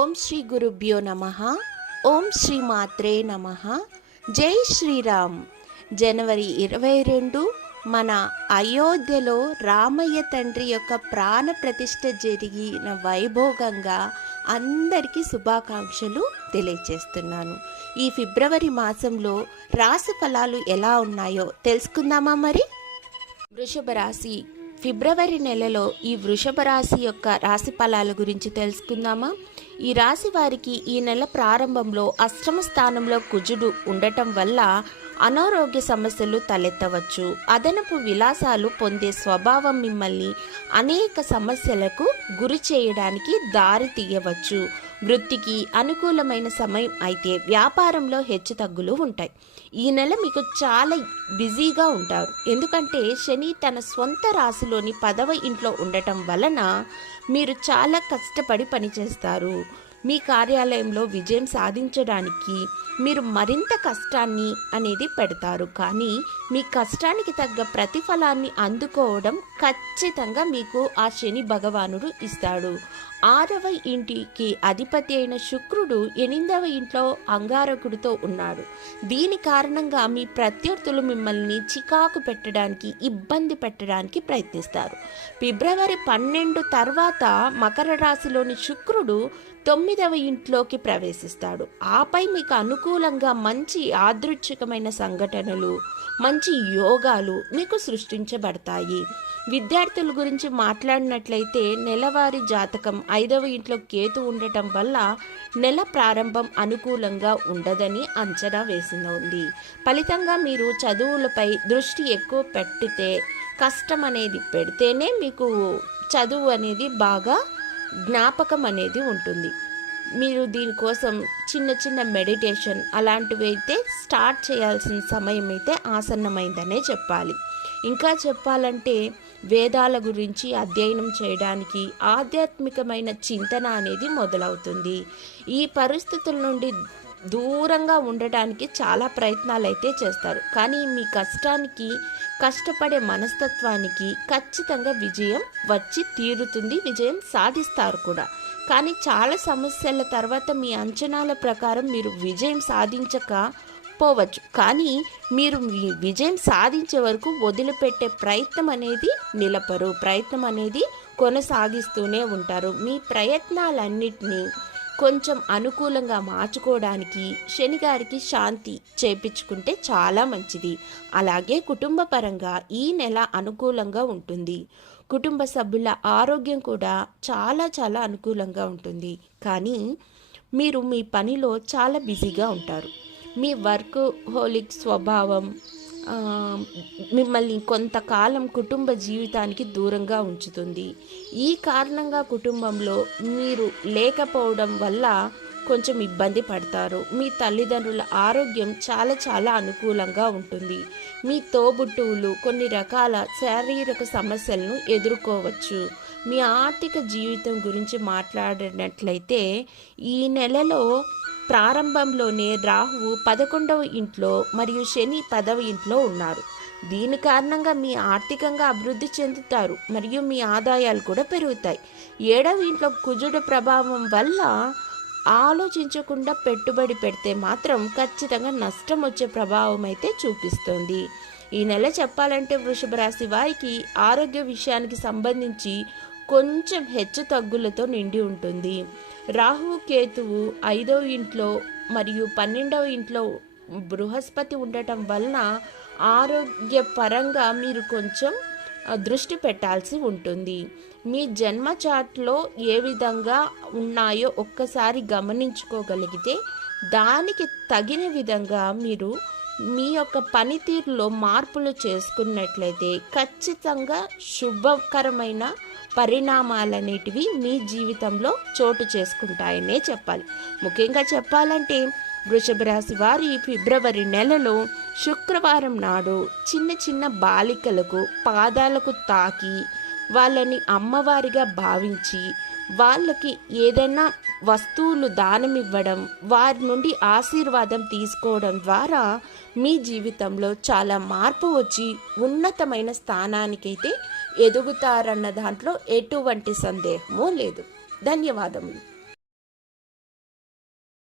ఓం శ్రీ గురుభ్యో నమ. ఓం శ్రీ మాత్రే నమ. జై శ్రీరామ్. జనవరి ఇరవై రెండు మన అయోధ్యలో రామయ్య తండ్రి యొక్క ప్రాణ ప్రతిష్ఠ జరిగిన వైభోగంగా అందరికీ శుభాకాంక్షలు తెలియజేస్తున్నాను ఈ ఫిబ్రవరి మాసంలో రాశి ఫలాలు ఎలా ఉన్నాయో తెలుసుకుందామా మరి? వృషభ రాశి ఫిబ్రవరి నెలలో ఈ వృషభ రాశి యొక్క రాశి ఫలాల గురించి తెలుసుకుందామా? ఈ రాశి వారికి ఈ నెల ప్రారంభంలో అష్టమ స్థానంలో కుజుడు ఉండటం వల్ల అనారోగ్య సమస్యలు తలెత్తవచ్చు. అదనపు విలాసాలు పొందే స్వభావం మిమ్మల్ని అనేక సమస్యలకు గురి చేయడానికి దారి తీయవచ్చు. వృత్తికి అనుకూలమైన సమయం అయితే వ్యాపారంలో హెచ్చుతగ్గులు ఉంటాయి. ఈ నెల మీకు చాలా బిజీగా ఉంటారు. ఎందుకంటే శని తన సొంత రాశిలోని పదవ ఇంట్లో ఉండటం వలన మీరు చాలా కష్టపడి పనిచేస్తారు. మీ కార్యాలయంలో విజయం సాధించడానికి మీరు మరింత కష్టాన్ని అనేది పెడతారు. కానీ మీ కష్టానికి తగ్గ ప్రతిఫలాన్ని అందుకోవడం ఖచ్చితంగా మీకు ఆ శని భగవానుడు ఇస్తాడు. ఆరవ ఇంటికి అధిపతి అయిన శుక్రుడు ఎనిమిదవ ఇంట్లో అంగారకుడితో ఉన్నాడు. దీని కారణంగా మీ ప్రత్యర్థులు మిమ్మల్ని చికాకు పెట్టడానికి ఇబ్బంది పెట్టడానికి ప్రయత్నిస్తారు. ఫిబ్రవరి పన్నెండు తర్వాత మకర రాశిలోని శుక్రుడు తొమ్మిదవ ఇంట్లోకి ప్రవేశిస్తాడు. ఆపై మీకు అనుకూలంగా మంచి యాదృచ్ఛికమైన సంఘటనలు మంచి యోగాలు మీకు సృష్టించబడతాయి. విద్యార్థుల గురించి మాట్లాడినట్లయితే నెలవారీ జాతకం ఐదవ ఇంట్లో కేతు ఉండటం వల్ల నెల ప్రారంభం అనుకూలంగా ఉండదని అంచనా వేసింది ఫలితంగా మీరు చదువులపై దృష్టి ఎక్కువ పెట్టితే కష్టం అనేది పెడితేనే మీకు చదువు అనేది బాగా జ్ఞాపకం అనేది ఉంటుంది. మీరు దీనికోసం చిన్న చిన్న మెడిటేషన్ అలాంటివి అయితే స్టార్ట్ చేయాల్సిన సమయం అయితే ఆసన్నమైందనే చెప్పాలి. ఇంకా చెప్పాలంటే వేదాల గురించి అధ్యయనం చేయడానికి ఆధ్యాత్మికమైన చింతన అనేది మొదలవుతుంది. ఈ పరిస్థితుల నుండి దూరంగా ఉండటానికి చాలా ప్రయత్నాలు అయితే చేస్తారు. కానీ మీ కష్టానికి కష్టపడే మనస్తత్వానికి ఖచ్చితంగా విజయం వచ్చి తీరుతుంది విజయం సాధిస్తారు కూడా. కానీ చాలా సమస్యల తర్వాత మీ అంచనాల ప్రకారం మీరు విజయం సాధించక పోవచ్చు. కానీ మీరు మీ విజయం సాధించే వరకు వదిలిపెట్టే ప్రయత్నం అనేది నిలపరు. ప్రయత్నం అనేది కొనసాగిస్తూనే ఉంటారు. మీ ప్రయత్నాలన్నిటినీ కొంచెం అనుకూలంగా మార్చుకోవడానికి శనిగారికి శాంతి చేపించుకుంటే చాలా మంచిది. అలాగే కుటుంబ పరంగా ఈ నెల అనుకూలంగా ఉంటుంది. కుటుంబ సభ్యుల ఆరోగ్యం కూడా చాలా చాలా అనుకూలంగా ఉంటుంది. కానీ మీరు మీ పనిలో చాలా బిజీగా ఉంటారు. మీ వర్క్ హోలిక్ స్వభావం మిమ్మల్ని కొంతకాలం కుటుంబ జీవితానికి దూరంగా ఉంచుతుంది. ఈ కారణంగా కుటుంబంలో మీరు లేకపోవడం వల్ల కొంచెం ఇబ్బంది పడతారు. మీ తల్లిదండ్రుల ఆరోగ్యం చాలా చాలా అనుకూలంగా ఉంటుంది. మీ తోబుట్టువులు కొన్ని రకాల శారీరక సమస్యలను ఎదుర్కోవచ్చు. మీ ఆర్థిక జీవితం గురించి మాట్లాడినట్లయితే ఈ నెలలో ప్రారంభంలోనే రాహువు పదకొండవ ఇంట్లో మరియు శని పదవ ఇంట్లో ఉన్నారు. దీని కారణంగా మీ ఆర్థికంగా అభివృద్ధి చెందుతారు మరియు మీ ఆదాయాలు కూడా పెరుగుతాయి. ఏడవ ఇంట్లో కుజుడు ప్రభావం వల్ల ఆలోచించకుండా పెట్టుబడి పెడితే మాత్రం ఖచ్చితంగా నష్టం వచ్చే ప్రభావం అయితే చూపిస్తుంది. ఈ నెల చెప్పాలంటే వృషభ రాశి వారికి ఆరోగ్య విషయానికి సంబంధించి కొంచెం హెచ్చు తగ్గులతో నిండి ఉంటుంది. రాహు కేతువు ఐదవ ఇంట్లో మరియు పన్నెండవ ఇంట్లో బృహస్పతి ఉండటం వలన ఆరోగ్యపరంగా మీరు కొంచెం దృష్టి పెట్టాల్సి ఉంటుంది. మీ జన్మ చాట్లో ఏ విధంగా ఉన్నాయో ఒక్కసారి గమనించుకోగలిగితే దానికి తగిన విధంగా మీరు మీ యొక్క పనితీరులో మార్పులు చేసుకున్నట్లయితే ఖచ్చితంగా శుభకరమైన పరిణామాలనేటివి మీ జీవితంలో చోటు చేసుకుంటాయనే చెప్పాలి. ముఖ్యంగా చెప్పాలంటే వృషభ రాశి వారి ఫిబ్రవరి నెలలో శుక్రవారం నాడు చిన్న చిన్న బాలికలకు పాదాలకు తాకి వాళ్ళని అమ్మవారిగా భావించి వాళ్ళకి ఏదైనా వస్తువులు దానం ఇవ్వడం వారి నుండి ఆశీర్వాదం తీసుకోవడం ద్వారా మీ జీవితంలో చాలా మార్పు వచ్చి ఉన్నతమైన స్థానానికైతే ఎదుగుతారన్న దాంట్లో ఎటువంటి సందేహము లేదు. ధన్యవాదములు.